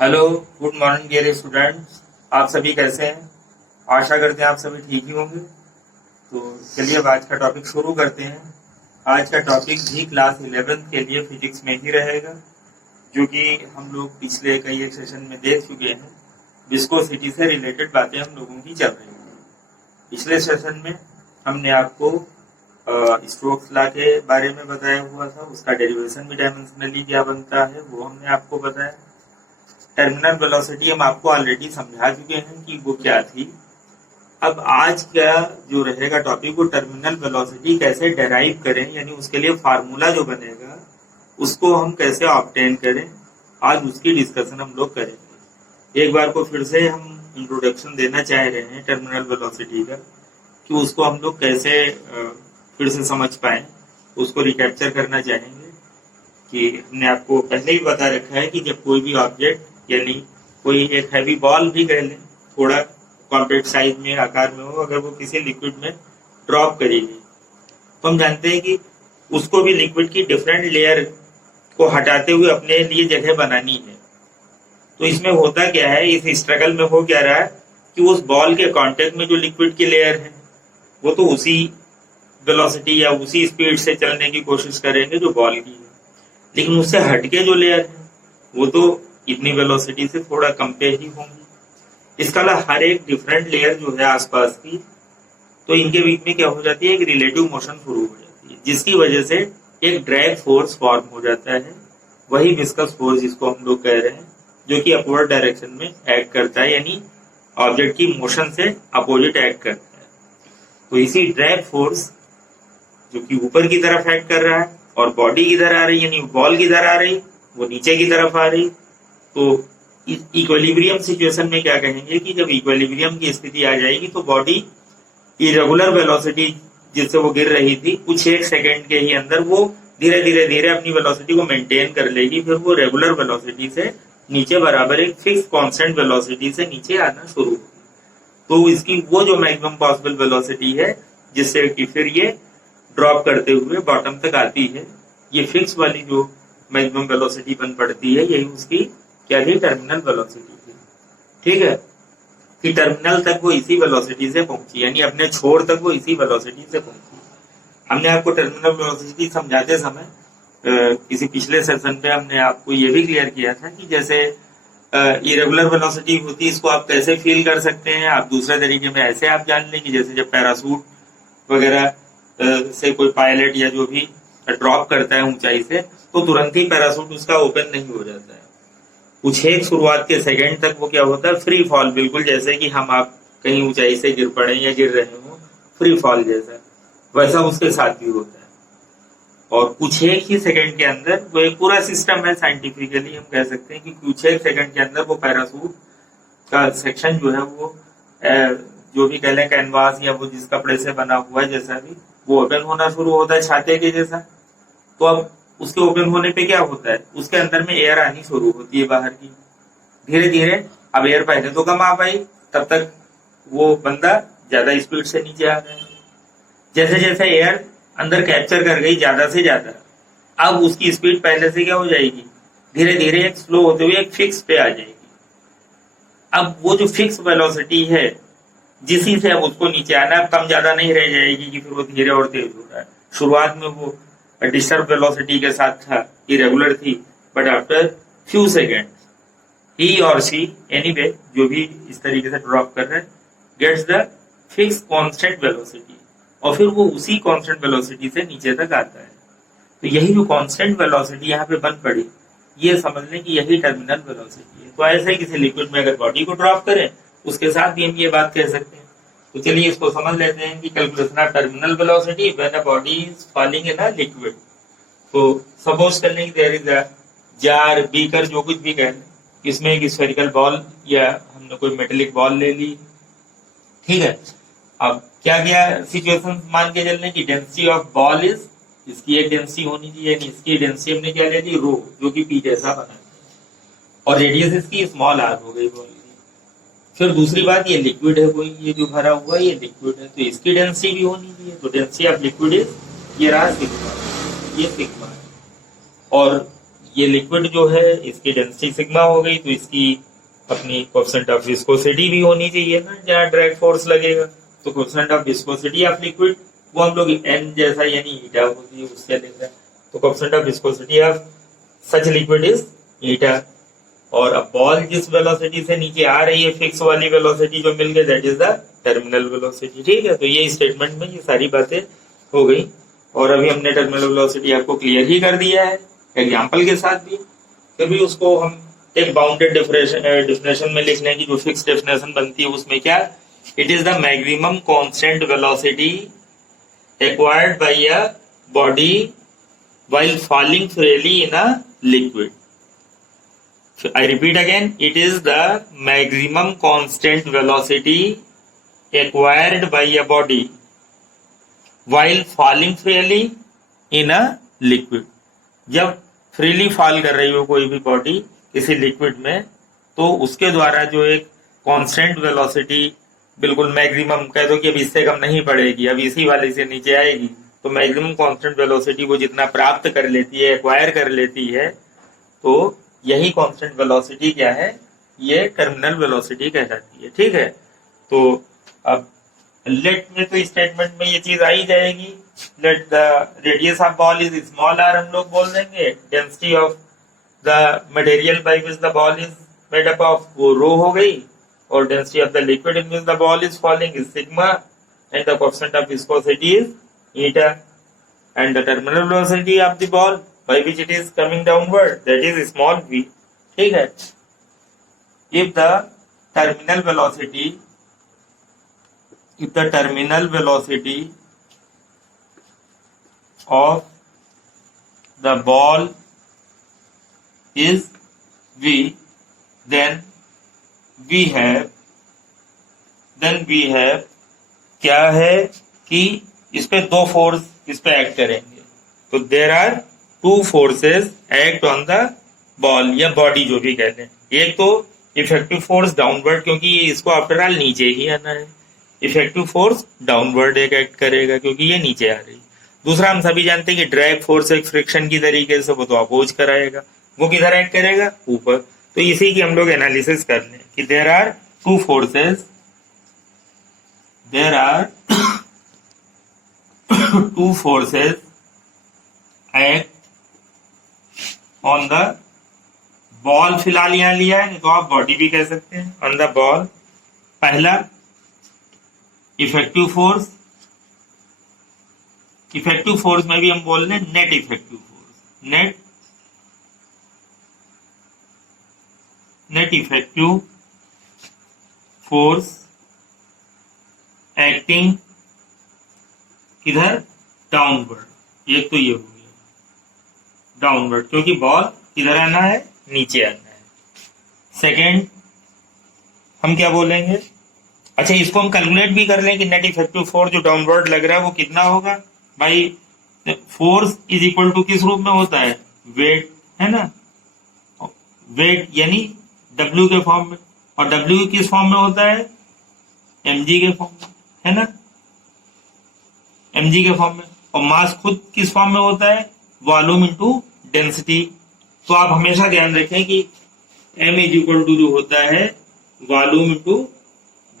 Hello, good morning dear students. आप सभी कैसे हैं? आशा करते हैं आप सभी ठीक ही होंगे। तो चलिए अब आज का टॉपिक शुरू करते हैं। आज का टॉपिक भी क्लास 11th के लिए फिजिक्स में ही रहेगा, जो कि हम लोग पिछले कई एक सेशन में देख चुके हैं। विस्कोसिटी से रिलेटेड बातें हम लोगों की चल रही हैं। पिछले सेशन में हमने आपको स्टोक्स लॉ के बारे में बताया हुआ था, उसका डेरिवेशन भी डायमेंशनली क्या बनता है वो हमने आपको बताया। टर्मिनल वेलोसिटी हम आपको ऑलरेडी समझा चुके हैं कि वो क्या थी। अब आज का जो रहेगा टॉपिक वो टर्मिनल वेलोसिटी कैसे डेराइव करें, यानी उसके लिए फार्मूला जो बनेगा उसको हम कैसे ऑब्टेन करें, आज उसकी डिस्कशन हम लोग करेंगे। एक बार को फिर से हम इंट्रोडक्शन देना चाह रहे हैं टर्मिनल वेलोसिटी का, कि उसको हम लोग कैसे फिर से समझ पाए, उसको रिकैप्चर करना चाहेंगे। कि हमने आपको पहले ही बता रखा है कि जब कोई भी ऑब्जेक्ट, यानी कोई एक हैवी बॉल भी कह लें, थोड़ा कॉम्पैक्ट साइज में आकार में हो, अगर वो किसी लिक्विड में ड्रॉप करेगी तो हम जानते हैं कि उसको भी लिक्विड की डिफरेंट लेयर को हटाते हुए अपने लिए जगह बनानी है। तो इसमें होता क्या है, इस स्ट्रगल में हो क्या रहा है कि उस बॉल के कांटेक्ट में जो लिक्विड की लेयर है वो तो उसी वेलोसिटी या उसी स्पीड से चलने की कोशिश करेंगे जो बॉल की है, लेकिन उससे हटके जो लेयर है वो तो इतनी वेलोसिटी से थोड़ा कम पे ही होंगी। इसका अलावा हर एक डिफरेंट लेयर जो है आसपास की, तो इनके बीच में क्या हो जाती है, एक रिलेटिव मोशन शुरू हो जाती है, जिसकी वजह से एक ड्रैग फोर्स फॉर्म हो जाता है। वही विस्कस फोर्स जिसको हम लोग कह रहे हैं, जो कि अपवर्ड डायरेक्शन में एक्ट करता है, यानी ऑब्जेक्ट की मोशन से अपोजिट एक्ट करता है। तो इसी ड्रैग फोर्स जो कि ऊपर की तरफ एक्ट कर रहा है और बॉडी किधर आ रही है, यानी बॉल किधर आ रही, वो नीचे की तरफ आ रही। तो इक्विलिब्रियम सिचुएशन में क्या कहेंगे कि जब इक्विलिब्रियम की स्थिति आ जाएगी तो बॉडी इरेगुलर वेलोसिटी जिससे वो गिर रही थी, कुछ एक सेकंड के ही अंदर वो धीरे धीरे धीरे अपनी वेलोसिटी को मेंटेन कर लेगी, फिर वो रेगुलर वेलोसिटी से नीचे बराबर एक फिक्स कांस्टेंट वेलोसिटी से नीचे आना शुरू होगी। तो इसकी वो जो मैक्सिमम पॉसिबल वेलोसिटी है जिससे कि फिर ये ड्रॉप करते हुए बॉटम तक आती है, ये फिक्स वाली जो मैक्सिमम वेलोसिटी बन पड़ती है, यही उसकी क्या थी, टर्मिनल वेलोसिटी थी। ठीक है, कि टर्मिनल तक वो इसी वेलोसिटी से पहुंची, यानी अपने छोर तक वो इसी वेलोसिटी से पहुंची। हमने आपको टर्मिनल वेलोसिटी समझाते समय किसी पिछले सेशन पे हमने आपको ये भी क्लियर किया था कि जैसे इरेगुलर वेलोसिटी होती है, इसको आप कैसे फील कर सकते हैं। आप दूसरे तरीके में ऐसे आप जान लें कि जैसे जब पैरासूट वगैरह से कोई पायलट या जो भी ड्रॉप करता है ऊंचाई से, तो तुरंत ही पैरासूट उसका ओपन नहीं हो जाता है। कुछ एक शुरुआत के सेकंड तक वो क्या होता है, फ्री फॉल, बिल्कुल जैसे कि हम आप कहीं ऊंचाई से गिर पड़े या गिर रहे हो, फ्री फॉल जैसा, वैसा उसके साथ भी होता है। और कुछ एक ही सेकंड के अंदर वो एक पूरा सिस्टम है, साइंटिफिकली हम कह सकते हैं कि कुछ एक सेकंड के अंदर वो पैरासूट का सेक्शन जो है वो जो भी कह लें कैनवास या वो जिस कपड़े से बना हुआ है जैसा भी, वो ओपन होना शुरू होता है छाते के जैसा। तो अब उसके ओपन होने पे क्या होता है, उसके अंदर में एयर आनी शुरू होती है बाहर की, धीरे धीरे। अब एयर पहले तो कम आ पाई, तब तक वो बंदा ज्यादा स्पीड से नीचे आ गया। जैसे जैसे एयर अंदर कैप्चर कर गई ज्यादा से ज्यादा, अब उसकी स्पीड पहले से क्या हो जाएगी, धीरे धीरे एक स्लो होते हुए एक फिक्स पे आ जाएगी। अब वो जो फिक्स वेलोसिटी है जिसी से अब उसको नीचे आना, अब कम ज्यादा नहीं रह जाएगी कि फिर वो धीरे और तेज हो रहा है। शुरुआत में वो डिस्टर्ब वेलोसिटी के साथ था, इरेगुलर थी, बट आफ्टर फ्यू सेकेंड ही और सी एनीवे जो भी इस तरीके से ड्रॉप कर रहे हैं gets the fix constant velocity, और फिर वो उसी कांस्टेंट वेलोसिटी से नीचे तक आता है। तो यही जो कांस्टेंट वेलोसिटी यहाँ पे बन पड़ी, ये समझ लें कि यही टर्मिनल वेलोसिटी है। तो ऐसे ही किसी लिक्विड में अगर बॉडी को ड्रॉप करें उसके साथ भी हम ये बात कह सकते हैं। तो चलिए इसको समझ लेते हैं कि calculation of terminal velocity when a body is falling in a liquid. तो सपोज कर लें there is a jar, beaker, जो कुछ भी कह लें, इसमें एक स्फेरिकल बॉल या हमने कोई मेटेलिक बॉल ले ली। ठीक है, अब क्या क्या सिचुएशन मान के चल रहे की डेंसिटी ऑफ बॉल इज, इसकी एक डेंसिटी होनी चाहिए, यानी इसकी डेंसिटी हमने क्या ले ली, रो, जो कि पी जैसा बना, और रेडियस इसकी स्मॉल आर हो गई बॉल। फिर दूसरी बात, ये लिक्विड है कोई, ये जो भरा हुआ है ये लिक्विड है, तो इसकी डेंसिटी भी होनी चाहिए। तो डेंसिटी ऑफ लिक्विड इज, ये रहा सिग्मा, ये सिग्मा है। और ये लिक्विड जो है इसकी डेंसिटी सिग्मा हो गई, तो इसकी अपनी कोएफिशिएंट ऑफ विस्कोसिटी भी होनी चाहिए ना, जहाँ ड्रैग फोर्स लगेगा। तो coefficient of viscosity of liquid वो हम लोग एन जैसा यानी ईटा होती है उससे लिख रहे हैं। तो coefficient of viscosity of such liquid is eta. और अब बॉल जिस वेलोसिटी से नीचे आ रही है, फिक्स वाली वेलोसिटी जो मिल गई, that is the terminal velocity. ठीक है, तो ये स्टेटमेंट में ये सारी बातें हो गई। और अभी हमने टर्मिनल वेलोसिटी आपको क्लियर ही कर दिया है एग्जाम्पल के साथ भी। फिर भी उसको हम एक बाउंडेड डेफिनेशन में लिख लें कि जो फिक्स डेफिनेशन बनती है उसमें क्या, it is the maximum constant velocity acquired by a body while falling freely in a liquid. I repeat again, it is the maximum constant velocity acquired by a body while falling freely in a liquid। जब freely fall कर रही हो कोई भी body किसी liquid में, तो उसके द्वारा जो एक कांस्टेंट वेलोसिटी बिल्कुल मैक्सिमम कह दो कि अब इससे कम नहीं बढ़ेगी, अब इसी वाले से नीचे आएगी, तो मैक्सिमम कांस्टेंट वेलोसिटी वो जितना प्राप्त कर लेती है, एक्वायर कर लेती है, तो यही कांस्टेंट वेलोसिटी क्या है, ये टर्मिनल वेलोसिटी कहलाती है। ठीक है, तो अब लेट में तो स्टेटमेंट में ये चीज आई जाएगी, let the radius of ball is small r हम लोग बोल देंगे, density of the material by which the ball is made up of वो रो हो गई, और density of the liquid in which the ball is falling is sigma, and the coefficient of viscosity is eta, and the terminal velocity of the ball by which it is coming downward, that is small v। ठीक है, if the terminal velocity of the ball is v, then we have क्या है कि इस पे दो force इस पे एक्ट करेंगे। तो there are two forces act on the ball या बॉडी जो भी कहते हैं। एक तो इफेक्टिव फोर्स डाउनवर्ड, क्योंकि इसको आफ्टर ऑल नीचे ही आना है, इफेक्टिव फोर्स डाउनवर्ड एक एक्ट करेगा क्योंकि ये नीचे आ रही। दूसरा हम सभी जानते हैं कि ड्रैग फोर्स एक फ्रिक्शन की तरीके से वो तो अपोज कराएगा, वो किधर एक्ट करेगा, ऊपर। तो इसी की हम लोग एनालिसिस कर लें कि there are two forces act on the ball. फिलहाल यहां लिया है, तो आप बॉडी भी कह सकते हैं, ऑन द बॉल। पहला इफेक्टिव फोर्स में भी हम बोल रहे हैं net effective force, net effective force acting किधर, डाउनवर्ड। एक तो ये हो गया डाउनवर्ड, क्योंकि बॉल किधर आना है, नीचे आना है। सेकेंड हम क्या बोलेंगे, अच्छा इसको हम कैलकुलेट भी कर लें कि नेट इफेक्टिव फोर्स जो डाउनवर्ड लग रहा है वो कितना होगा। भाई फोर्स इज इक्वल टू किस रूप में होता है, वेट, है ना, वेट यानी डब्ल्यू के फॉर्म में, और डब्ल्यू किस फॉर्म में होता है, mg के फॉर्म में, है ना, mg के फॉर्म में। और मास खुद किस फॉर्म में होता है, वॉल्यूम इंटू डेंसिटी। तो आप हमेशा ध्यान रखें कि m इज इक्वल टू जो होता है वॉल्यूम इंटू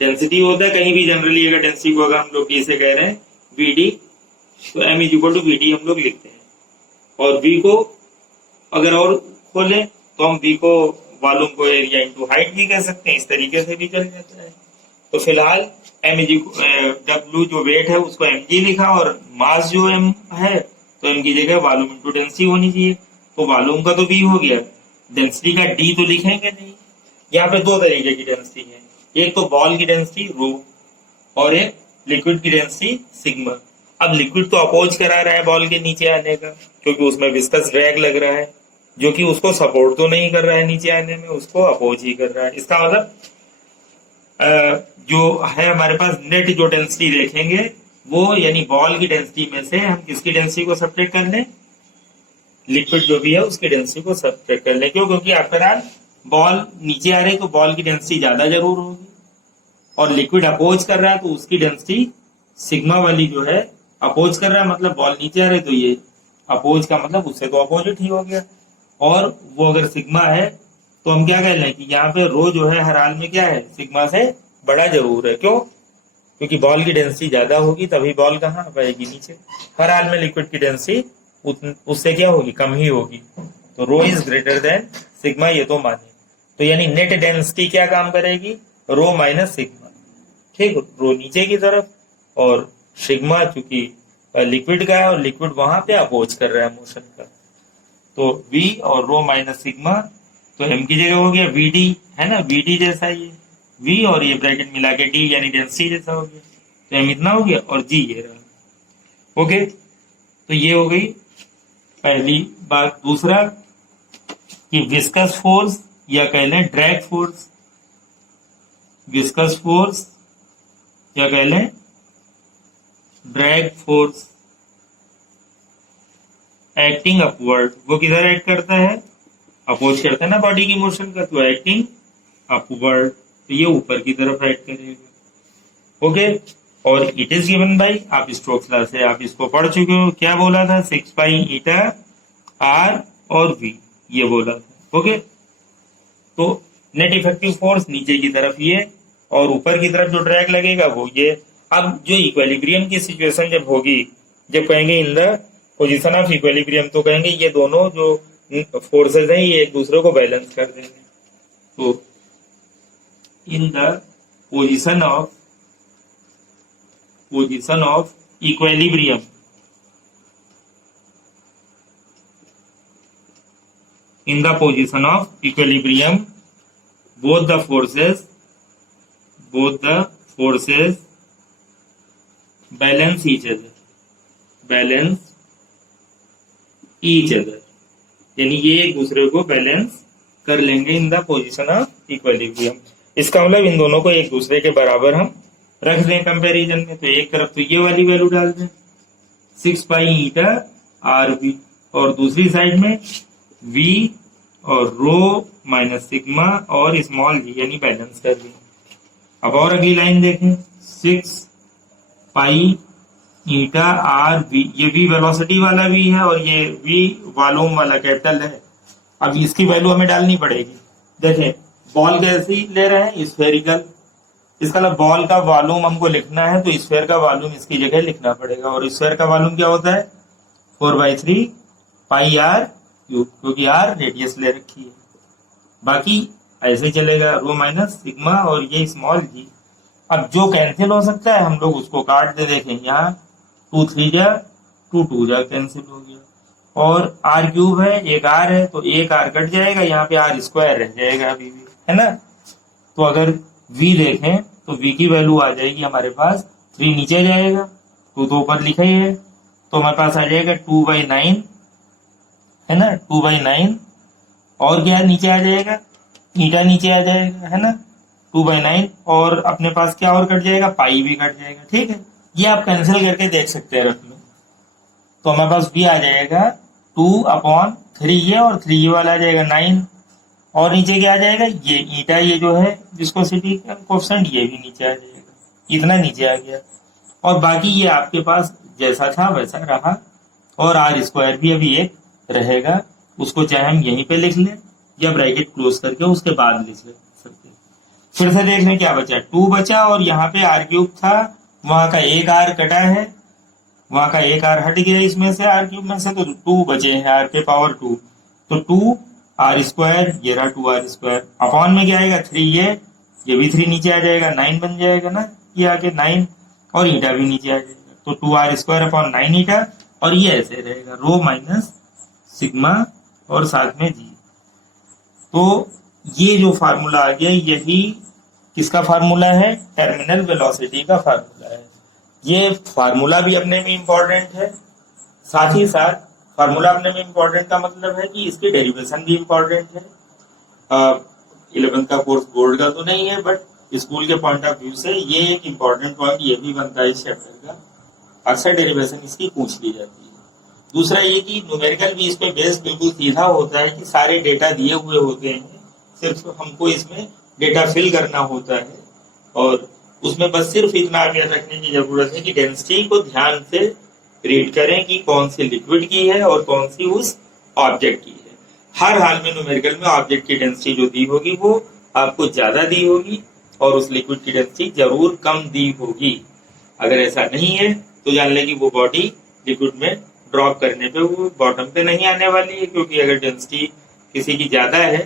डेंसिटी होता है। कहीं भी जनरली अगर डेंसिटी को अगर हम लोग इसे कह रहे हैं vd, तो m is equal to vd हम लोग लिखते हैं। और v को अगर और खोले तो हम v को वॉल्यूम को एरिया इंटू हाइट भी कह सकते हैं, इस तरीके से भी चल जाता है। तो फिलहाल m इज डब्ल्यू जो वेट है उसको mg लिखा, और मास जो m है तो m की जगह वॉल्यूम इंटू डेंसिटी होनी चाहिए। तो वॉल्यूम का तो v हो गया, डेंसिटी का d तो लिखेंगे नहीं। यहाँ पे दो तरीके की डेंसिटी है, एक तो बॉल की डेंसिटी रो और एक लिक्विड की डेंसिटी सिग्मा। अब लिक्विड तो अपोज करा रहा है बॉल के नीचे आने का, क्योंकि उसमें विस्कस ड्रैग लग रहा है जो कि उसको सपोर्ट तो नहीं कर रहा है नीचे आने में, उसको अपोज ही कर रहा है। इसका मतलब जो है हमारे पास नेट जो डेंसिटी देखेंगे वो यानी बॉल की डेंसिटी में से हम किसकी डेंसिटी को सब्ट्रैक्ट कर लें, लिक्विड जो भी है उसकी डेंसिटी को सब्ट्रैक्ट कर लें। क्यों, क्योंकि आफ्टर ऑल बॉल नीचे आ रही है तो बॉल की डेंसिटी ज्यादा जरूर होगी, और लिक्विड अपोज कर रहा है तो उसकी डेंसिटी सिग्मा वाली जो है, अपोज कर रहा है मतलब बॉल नीचे आ रही है तो ये अपोज का मतलब उससे तो अपोजिट ही हो गया। और वो अगर सिग्मा है तो हम क्या कह लें कि यहाँ पे रो जो है हर हाल में क्या है, सिग्मा से बड़ा जरूर है। क्यों? क्योंकि बॉल की डेंसिटी ज्यादा होगी तभी बॉल कहाँ बहेगी, नीचे। हर हाल में लिक्विड की डेंसिटी उससे क्या होगी, कम ही होगी। तो रो इज ग्रेटर देन सिग्मा, ये तो माने। तो यानी नेट डेंसिटी क्या काम करेगी, रो माइनस सिग्मा। ठीक, रो नीचे की तरफ और सिग्मा चूंकि लिक्विड का है और लिक्विड वहां पे अपोज कर रहा है मोशन का, तो v और रो माइनस सिग्मा। तो m की जगह हो गया vd, है ना, vd जैसा ये v और ये ब्रैकेट मिला के d यानी डेंसिटी जैसा हो गया। तो m इतना हो गया और g ये रहा। ओके, तो ये हो गई पहली बात। दूसरा कि विस्कस फोर्स या कह लें ड्रैग फोर्स, विस्कस फोर्स या कह लें ड्रैग फोर्स एक्टिंग अपवर्ड, वो किधर एक्ट करता है, अपोज करता है ना बॉडी की मोशन का, तो एक्टिंग अपवर्ड, तो ये ऊपर की तरफ एक्ट करेगा। ओके, और इट इज गिवन बाई, आप स्ट्रोक्स लॉ से आप इसको पढ़ चुके हो, क्या बोला था, 6 पाई ईटा आर और वी, ये बोला था। ओके, तो नेट इफेक्टिव फोर्स नीचे की तरफ ये, और ऊपर की तरफ जो ड्रैग लगेगा वो ये। अब जो इक्विलिब्रियम की सिचुएशन जब होगी, जब कहेंगे in the position of equilibrium, तो कहेंगे ये दोनों जो फोर्सेस हैं ये एक दूसरे को बैलेंस कर देंगे। तो in the position of equilibrium, in the position of equilibrium, both the forces balance each other, यानी ये एक दूसरे को बैलेंस कर लेंगे in the position of equilibrium. इसका मतलब इन दोनों को एक दूसरे के बराबर हम रख दें कंपैरिजन में। तो एक तरफ तो ये वाली वैल्यू डाल दें 6 पाई ईटा आर बी, और दूसरी साइड में v और रो माइनस सिग्मा और स्मॉल जी, यानी बैलेंस कर दी। अब और अगली लाइन देखें, 6 पाई ईटा आर वी, ये v वेलोसिटी वाला v है और ये v वॉल्यूम वाला कैपिटल है। अब इसकी वैल्यू हमें डालनी पड़ेगी। देखें बॉल कैसी ले रहे हैं, स्फेरिकल, इसका मतलब बॉल का वॉल्यूम हमको लिखना है तो स्फेयर का वॉल्यूम इसकी जगह लिखना पड़ेगा, और स्फेयर का वॉल्यूम क्या होता है 4/3 पाई आर क्यूब, क्योंकि आर रेडियस ले रखी है। बाकी ऐसे चलेगा रो माइनस सिग्मा और ये स्मॉल जी। अब जो कैंसिल हो सकता है हम लोग उसको काट दे। देखें यहाँ 2 3 जा 2 2 जा कैंसिल हो गया, और आर क्यूब है, एक आर है, तो एक आर कट जाएगा, यहाँ पे आर स्क्वायर रह जाएगा अभी भी, है ना। तो अगर v देखें तो v की वैल्यू आ जाएगी हमारे पास 3 नीचे जाएगा, 2 तो ऊपर लिखा ही है, तो हमारे पास आ जाएगा 2/9, है ना, 2/9, और क्या नीचे आ जाएगा, ईटा नीचे आ जाएगा, है ना, 2/9, और अपने पास क्या और कट जाएगा, पाई भी कट जाएगा। ठीक है, ये आप कैंसिल करके देख सकते हैं रफ में। तो हमारे पास भी आ जाएगा 2/3 ये, और 3 ये वाला आ जाएगा 9, और नीचे क्या आ जाएगा, ये ईटा, ये जो है विस्कोसिटी कोएफिशिएंट, ये भी नीचे आ जाएगा, इतना नीचे आ गया। और बाकी ये आपके पास जैसा था वैसा रहा, और आर स्क्वायर भी अभी एक रहेगा, उसको चाहे हम यहीं पे लिख लें या ब्रैकेट क्लोज करके उसके बाद लिख सकते हैं। फिर से देख लें क्या बचा, 2 बचा, और यहाँ पे आर क्यूब था, वहां का एक आर कटा है, वहां का एक आर हट गया इसमें से, आर क्यूब में से, तो 2 बचे हैं, आर पे पावर 2, तो 2 आर स्क्वायर, ये रहा 2 आर स्क्वायर, अपॉन में क्या आएगा 3, ये भी 3 नीचे आ जाएगा, 9 बन जाएगा ना, ये आके 9, और ईटा भी नीचे आ जाएगा, तो 2 आर स्क्वायर अपॉन 9 ईटा, और ये ऐसे रहेगा रो माइनस सिग्मा और साथ में जी। तो ये जो फार्मूला आ गया, यही किसका फार्मूला है, टर्मिनल वेलोसिटी का फार्मूला है। ये फार्मूला भी अपने में इंपॉर्टेंट है, साथ ही साथ फार्मूला अपने में इंपॉर्टेंट का मतलब है कि इसकी डेरिवेशन भी इंपॉर्टेंट है। 11th का कोर्स बोर्ड का तो नहीं है, बट स्कूल के पॉइंट ऑफ व्यू से ये एक इंपॉर्टेंट पॉइंट ये भी बनता है इस चैप्टर का, अक्सर डेरिवेशन इसकी पूछ ली जाती है। दूसरा ये कि न्यूमेरिकल भी इस पे बेस्ड बिल्कुल सीधा होता है कि सारे डेटा दिए हुए होते हैं, सिर्फ हमको इसमें डेटा फिल करना होता है, और उसमें बस सिर्फ इतना आप याद रखने की जरूरत है कि डेंसिटी को ध्यान से रीड करें कि कौन सी लिक्विड की है और कौन सी उस ऑब्जेक्ट की है। हर हाल में न्यूमेरिकल में ऑब्जेक्ट की डेंसिटी जो दी होगी वो आपको ज्यादा दी होगी और उस लिक्विड की डेंसिटी जरूर कम दी होगी। अगर ऐसा नहीं है तो जान लें कि वो बॉडी लिक्विड में ड्रॉप करने पे वो बॉटम पे नहीं आने वाली है, क्योंकि अगर डेंसिटी किसी की ज्यादा है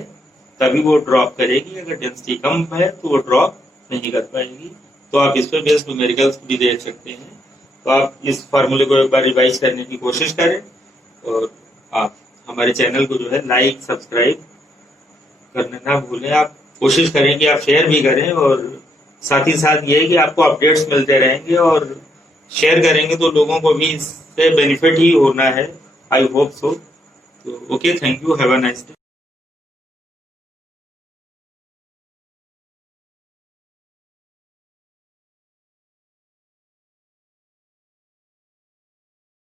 तभी वो ड्रॉप करेगी, अगर डेंसिटी कम है तो वो ड्रॉप नहीं कर पाएगी। तो आप इस पे बेस्ड न्यूमेरिकल्स भी देख सकते हैं। तो आप इस फार्मूले को एक बार रिवाइज करने की कोशिश करें और आप हमारे चैनल को जो है लाइक सब्सक्राइब करना ना भूलें। आप कोशिश करें कि आप शेयर भी करें और साथ ही साथ ये है कि आपको अपडेट्स मिलते रहेंगे और शेयर करेंगे तो लोगों को भी इससे बेनिफिट ही होना है। I hope so. तो okay, thank you, have a nice day.